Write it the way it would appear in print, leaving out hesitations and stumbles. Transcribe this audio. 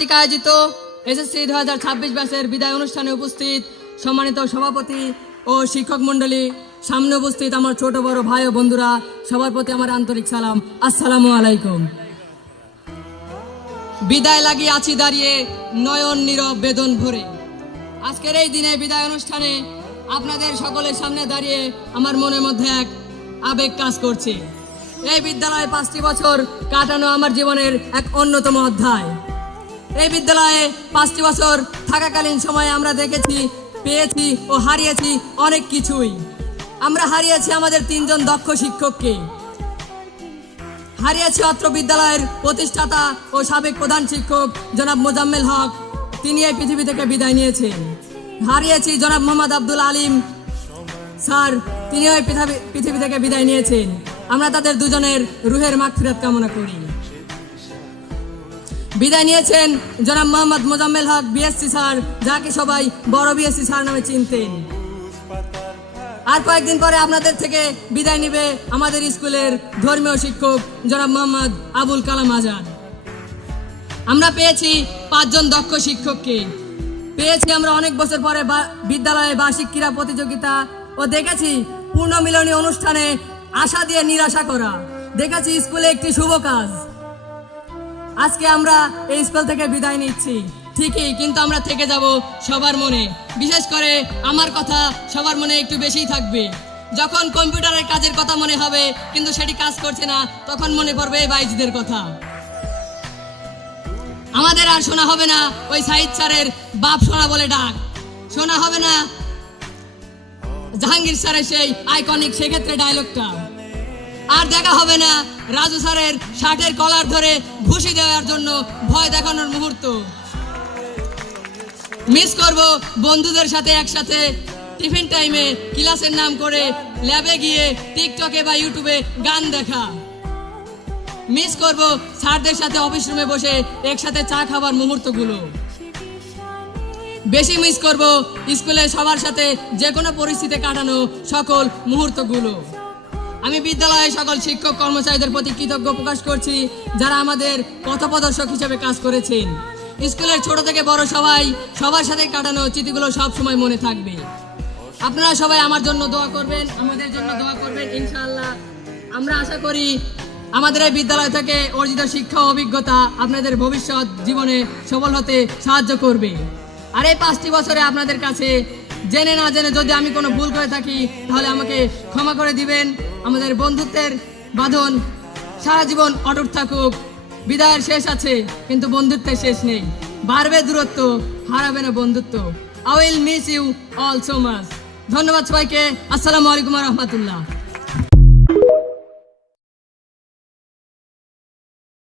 কর্তৃক আয়োজিত এসএসসি 2026 ব্যাচের বিদায় অনুষ্ঠানে উপস্থিত সম্মানিত সভাপতি ও শিক্ষক মণ্ডলী, সামনে উপস্থিত আমার ছোট বড় ভাই ও বন্ধুরা, সবার প্রতি আমার আন্তরিক সালাম। আসসালামু আলাইকুম। বিদায় লাগিয়ে আছি দাঁড়িয়ে, নয়ন নীরব বেদন ভরে। আজকের এই দিনে বিদায় অনুষ্ঠানে আপনাদের সকলের সামনে দাঁড়িয়ে আমার মনের মধ্যে এক আবেগ কাজ করছে। এই বিদ্যালয়ে 5টি বছর কাটানো আমার জীবনের এক অন্যতম অধ্যায়। এই বিদ্যালয়ে 5টি বছর থাকাকালীন সময়ে আমরা দেখেছি, পেয়েছি ও হারিয়েছি অনেক কিছুই। আমরা হারিয়েছি আমাদের 3 জন দক্ষ শিক্ষককে, হারিয়েছি অত্র বিদ্যালয়ের প্রতিষ্ঠাতা ও সাবেক প্রধান শিক্ষক জনাব মোজাম্মেল হক, তিনি এই পৃথিবী থেকে বিদায় নিয়েছেন। হারিয়েছি জনাব মোহাম্মদ আব্দুল আলিম স্যার, তিনিও এই পৃথিবী থেকে বিদায় নিয়েছেন। আমরা তাদের দুজনের রুহের মাগফিরাত কামনা করি। বিদায় নিয়েছেন জনাব মোহাম্মদ মোজাম্মেল হক বিএসসি স্যার, যাকে সবাই বড় বিএসসি স্যার নামে চিনতেন। আর কয়েকদিন পরে আপনাদের থেকে বিদায় নেবে আমাদের স্কুলের ধর্মীয় শিক্ষক জনাব মোহাম্মদ আবুল কালাম আজাদ। আমরা পেয়েছি 5 জন দক্ষ শিক্ষককে, পেয়েছি আমরা অনেক বছর পরে বিদ্যালয়ে বার্ষিক ক্রীড়া প্রতিযোগিতা, ও দেখেছি পূর্ণমিলনী অনুষ্ঠানে আশা দিয়ে নিরাশা করা, দেখেছি স্কুলে একটি শুভ কাজ। আজকে আমরা এই স্কুল থেকে বিদায় নিচ্ছি ঠিকই, কিন্তু আমরা থেকে যাব সবার মনে। বিশেষ করে আমার কথা সবার মনে একটু বেশিই থাকবে। যখন কম্পিউটারের কাজের কথা মনে হবে কিন্তু সেটি কাজ করছে না, তখন মনে পড়বে বাইজিদের কথা। আমাদের আর শোনা হবে না ওই সাইদ স্যারের বাপ শোনা বলে ডাক, শোনা হবে না জাহাঙ্গীর স্যারের সেই আইকনিক সেক্ষেত্রে ডায়লগটা, আর দেখা হবে না রাজু স্যারের শার্টের কলার ধরে ঘুষি দেওয়ার জন্য ভয় দেখানোর মুহূর্ত। মিস করব বন্ধুদের সাথে একসাথে টিফিন টাইমে ক্লাসের নাম করে ল্যাবে গিয়ে টিকটকে বা ইউটিউবে গান দেখা। মিস করব স্যারদের সাথে অফিস রুমে বসে একসাথে চা খাবার মুহূর্তগুলো। বেশি মিস করব স্কুলে সবার সাথে যে কোনো পরিস্থিতি কাটানো সকল মুহূর্তগুলো। আমি বিদ্যালয়ের সকল শিক্ষক কর্মচারীদের প্রতি কৃতজ্ঞ প্রকাশ করছি, যারা আমাদের পথপ্রদর্শক হিসেবে কাজ করেছেন। স্কুলের ছোট থেকে বড় সবার সাথে কাটানো স্মৃতিগুলো সব সময় মনে থাকবে। আপনারা সবাই আমার জন্য দোয়া করবেন, আমাদের জন্য দোয়া করবেন ইনশাআল্লাহ। আমরা আশা করি আমাদের এই বিদ্যালয় থেকে অর্জিত শিক্ষা ও অভিজ্ঞতা আপনাদের ভবিষ্যৎ জীবনে সফল হতে সাহায্য করবে। আর এই 5টি বছরে আপনাদের কাছে জেনে না জেনে যদি আমি কোনো ভুল করে থাকি, তাহলে আমাকে ক্ষমা করে দিবেন। আমাদের বন্ধুত্বের বাঁধন সারা জীবন অটুট থাকুক। বিদায়ের শেষ আছে কিন্তু বন্ধুত্বের শেষ নেই। বাড়বে দূরত্ব, হারাবে না বন্ধুত্ব। I will miss you all so much. ধন্যবাদ সবাইকে। আসসালামু আলাইকুম ওয়া রাহমাতুল্লাহ।